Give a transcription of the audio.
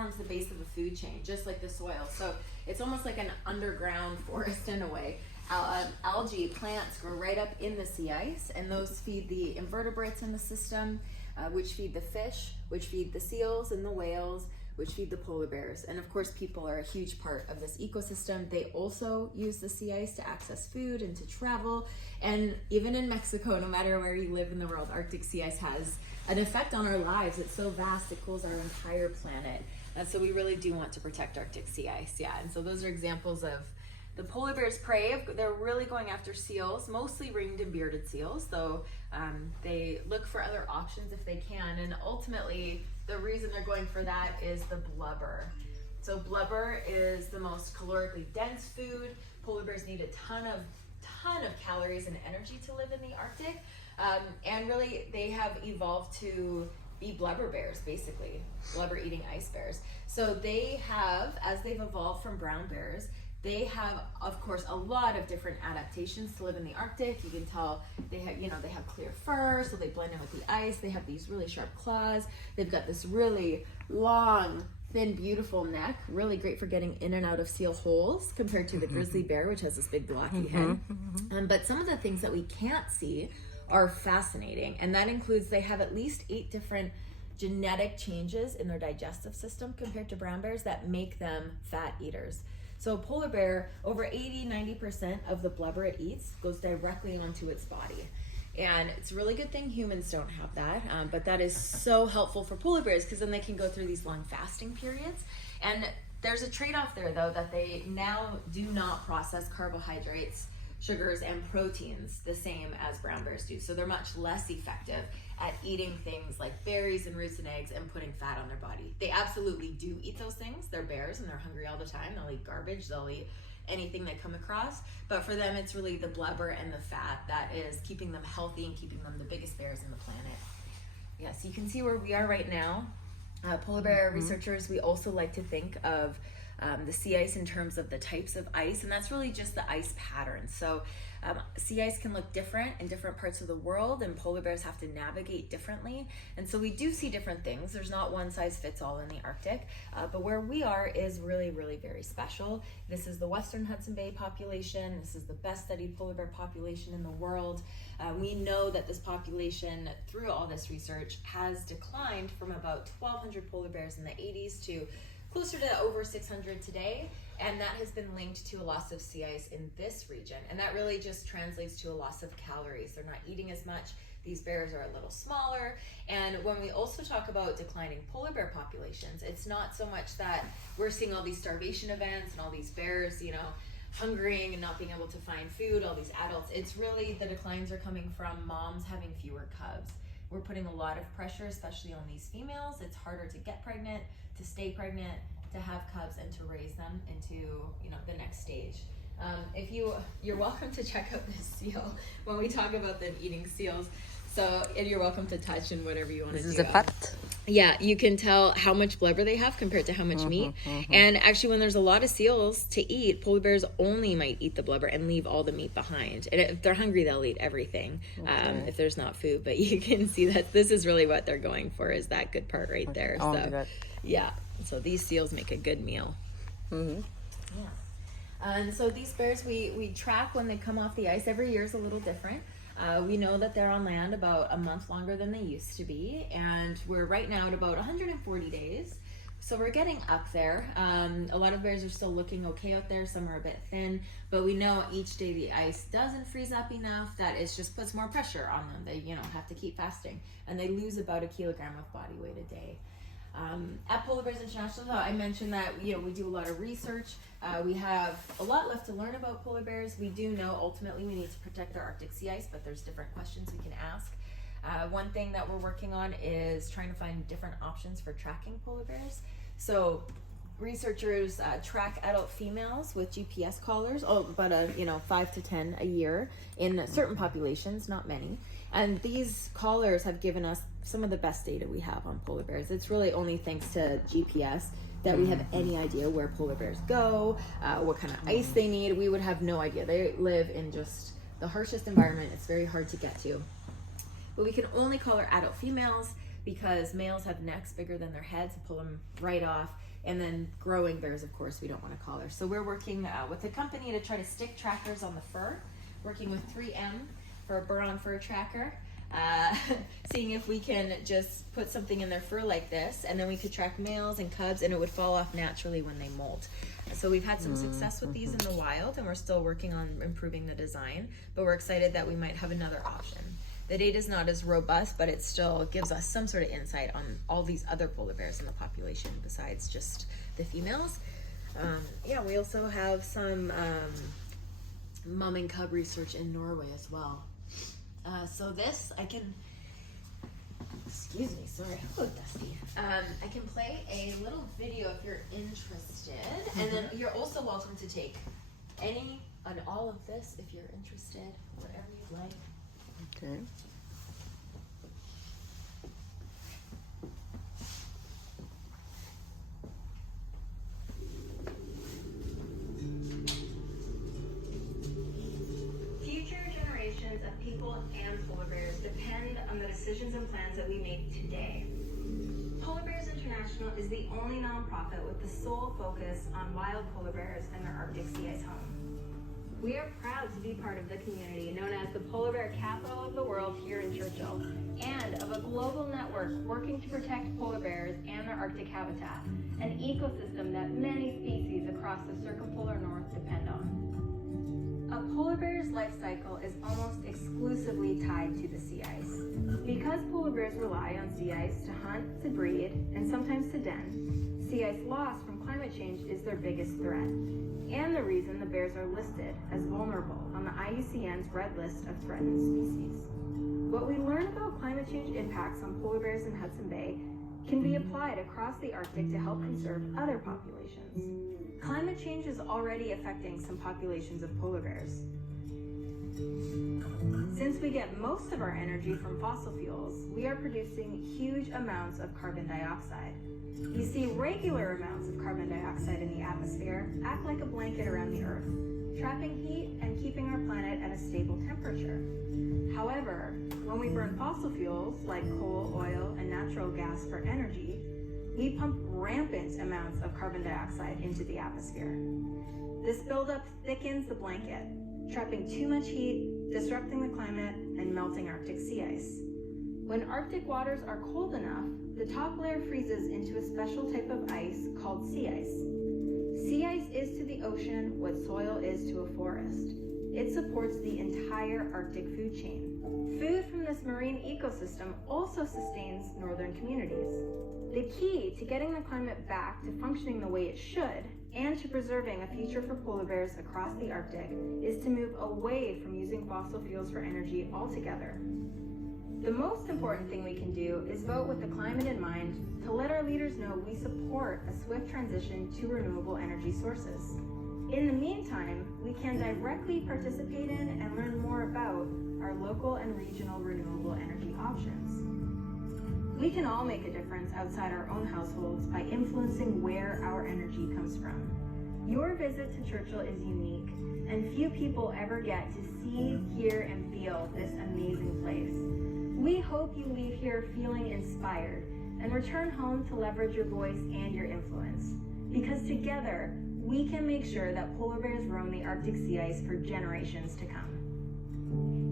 forms the base of the food chain, just like the soil. So it's almost like an underground forest in a way. Algae plants grow right up in the sea ice, and those feed the invertebrates in the system, which feed the fish, which feed the seals and the whales, which feed the polar bears. And of course, people are a huge part of this ecosystem. They also use the sea ice to access food and to travel. And even in Mexico, no matter where you live in the world, Arctic sea ice has an effect on our lives. It's so vast, it cools our entire planet. And so we really do want to protect Arctic sea ice, yeah. And so those are examples of the polar bear's prey. They're really going after seals, mostly ringed and bearded seals, though they look for other options if they can. And ultimately, the reason they're going for that is the blubber. So blubber is the most calorically dense food. Polar bears need a ton of calories and energy to live in the Arctic. And really, they have evolved to be blubber bears, basically, blubber-eating ice bears. So they have, as they've evolved from brown bears, they have, of course, a lot of different adaptations to live in the Arctic. You can tell they have clear fur, so they blend in with the ice. They have these really sharp claws. They've got this really long, thin, beautiful neck, really great for getting in and out of seal holes compared to the grizzly bear, which has this big blocky head. But some of the things that we can't see are fascinating, and that includes they have at least 8 different genetic changes in their digestive system compared to brown bears that make them fat eaters. So a polar bear, over 80-90% of the blubber it eats goes directly onto its body. And it's a really good thing humans don't have that, but that is so helpful for polar bears because then they can go through these long fasting periods. And there's a trade-off there, though, that they now do not process carbohydrates, sugars, and proteins the same as brown bears do. So they're much less effective at eating things like berries and roots and eggs and putting fat on their body. They absolutely do eat those things. They're bears and they're hungry all the time. They'll eat garbage, they'll eat anything they come across. But for them, it's really the blubber and the fat that is keeping them healthy and keeping them the biggest bears in the planet. Yeah, so you can see where we are right now. Polar bear researchers, we also like to think of the sea ice in terms of the types of ice, and that's really just the ice pattern. So sea ice can look different in different parts of the world, and polar bears have to navigate differently. And so we do see different things. There's not one size fits all in the Arctic, but where we are is really, really very special. This is the Western Hudson Bay population. This is the best studied polar bear population in the world. We know that this population, through all this research, has declined from about 1,200 polar bears in the 80s to closer to over 600 today, and that has been linked to a loss of sea ice in this region. And that really just translates to a loss of calories. They're not eating as much. These bears are a little smaller. And when we also talk about declining polar bear populations, it's not so much that we're seeing all these starvation events and all these bears, hungering and not being able to find food, all these adults. It's really the declines are coming from moms having fewer cubs. We're putting a lot of pressure, especially on these females. It's harder to get pregnant, to stay pregnant, to have cubs, and to raise them into the next stage. You're welcome to check out this seal when we talk about them eating seals. So, and you're welcome to touch and whatever you want to do. This is a fact. Yeah, you can tell how much blubber they have compared to how much meat. And actually, when there's a lot of seals to eat, polar bears only might eat the blubber and leave all the meat behind. And if they're hungry, they'll eat everything if there's not food. But you can see that this is really what they're going for, is that good part right there. Oh, so, good. yeah. So these seals make a good meal. Yeah. And so these bears, we track when they come off the ice. Every year is a little different. We know that they're on land about a month longer than they used to be, and we're right now at about 140 days. So we're getting up there. A lot of bears are still looking okay out there. Some are a bit thin, but we know each day the ice doesn't freeze up enough that it just puts more pressure on them. They have to keep fasting, and they lose about 1 kilogram of body weight a day. At Polar Bears International, I mentioned that we do a lot of research. We have a lot left to learn about polar bears. We do know ultimately we need to protect our Arctic sea ice, but there's different questions we can ask. One thing that we're working on is trying to find different options for tracking polar bears. So researchers track adult females with GPS collars, about 5 to 10 a year in certain populations, not many. And these collars have given us some of the best data we have on polar bears. It's really only thanks to GPS that we have any idea where polar bears go, what kind of ice they need. We would have no idea. They live in just the harshest environment. It's very hard to get to. But we can only collar adult females because males have necks bigger than their heads and pull them right off. And then growing bears, of course, we don't want to collar. So we're working with a company to try to stick trackers on the fur, working with 3M for a burr on fur tracker, seeing if we can just put something in their fur like this, and then we could track males and cubs, and it would fall off naturally when they molt. So we've had some success with these in the wild, and we're still working on improving the design, but we're excited that we might have another option. The data is not as robust, but it still gives us some sort of insight on all these other polar bears in the population besides just the females. Yeah, we also have some mom and cub research in Norway as well. So this, I can, excuse me, sorry, oh, dusty. I can play a little video if you're interested, and then you're also welcome to take any and all of this if you're interested, whatever you'd like. Okay. Future generations of people and polar bears depend on the decisions and plans that we make today. Polar Bears International is the only nonprofit with the sole focus on wild polar bears and their Arctic sea ice home. We are proud to be part of the community known as the polar bear capital of the world here in Churchill, and of a global network working to protect polar bears and their Arctic habitat, an ecosystem that many species across the circumpolar north depend on. A polar bear's life cycle is almost exclusively tied to the sea ice. Because polar bears rely on sea ice to hunt, to breed, and sometimes to den, sea ice loss from climate change is their biggest threat, and the reason the bears are listed as vulnerable on the IUCN's Red List of Threatened Species. What we learn about climate change impacts on polar bears in Hudson Bay can be applied across the Arctic to help conserve other populations. Climate change is already affecting some populations of polar bears. Since we get most of our energy from fossil fuels, we are producing huge amounts of carbon dioxide. You see, regular amounts of carbon dioxide in the atmosphere act like a blanket around the Earth, trapping heat and keeping our planet at a stable temperature. However, when we burn fossil fuels like coal, oil, and natural gas for energy, we pump rampant amounts of carbon dioxide into the atmosphere. This buildup thickens the blanket, trapping too much heat, disrupting the climate, and melting Arctic sea ice. When Arctic waters are cold enough, the top layer freezes into a special type of ice called sea ice. Sea ice is to the ocean what soil is to a forest. It supports the entire Arctic food chain. Food from this marine ecosystem also sustains northern communities. The key to getting the climate back to functioning the way it should, and to preserving a future for polar bears across the Arctic, is to move away from using fossil fuels for energy altogether. The most important thing we can do is vote with the climate in mind to let our leaders know we support a swift transition to renewable energy sources. In the meantime, we can directly participate in and learn more about our local and regional renewable energy options. We can all make a difference outside our own households by influencing where our energy comes from. Your visit to Churchill is unique, and few people ever get to see, hear, and feel this amazing place. We hope you leave here feeling inspired and return home to leverage your voice and your influence, because together we can make sure that polar bears roam the Arctic sea ice for generations to come.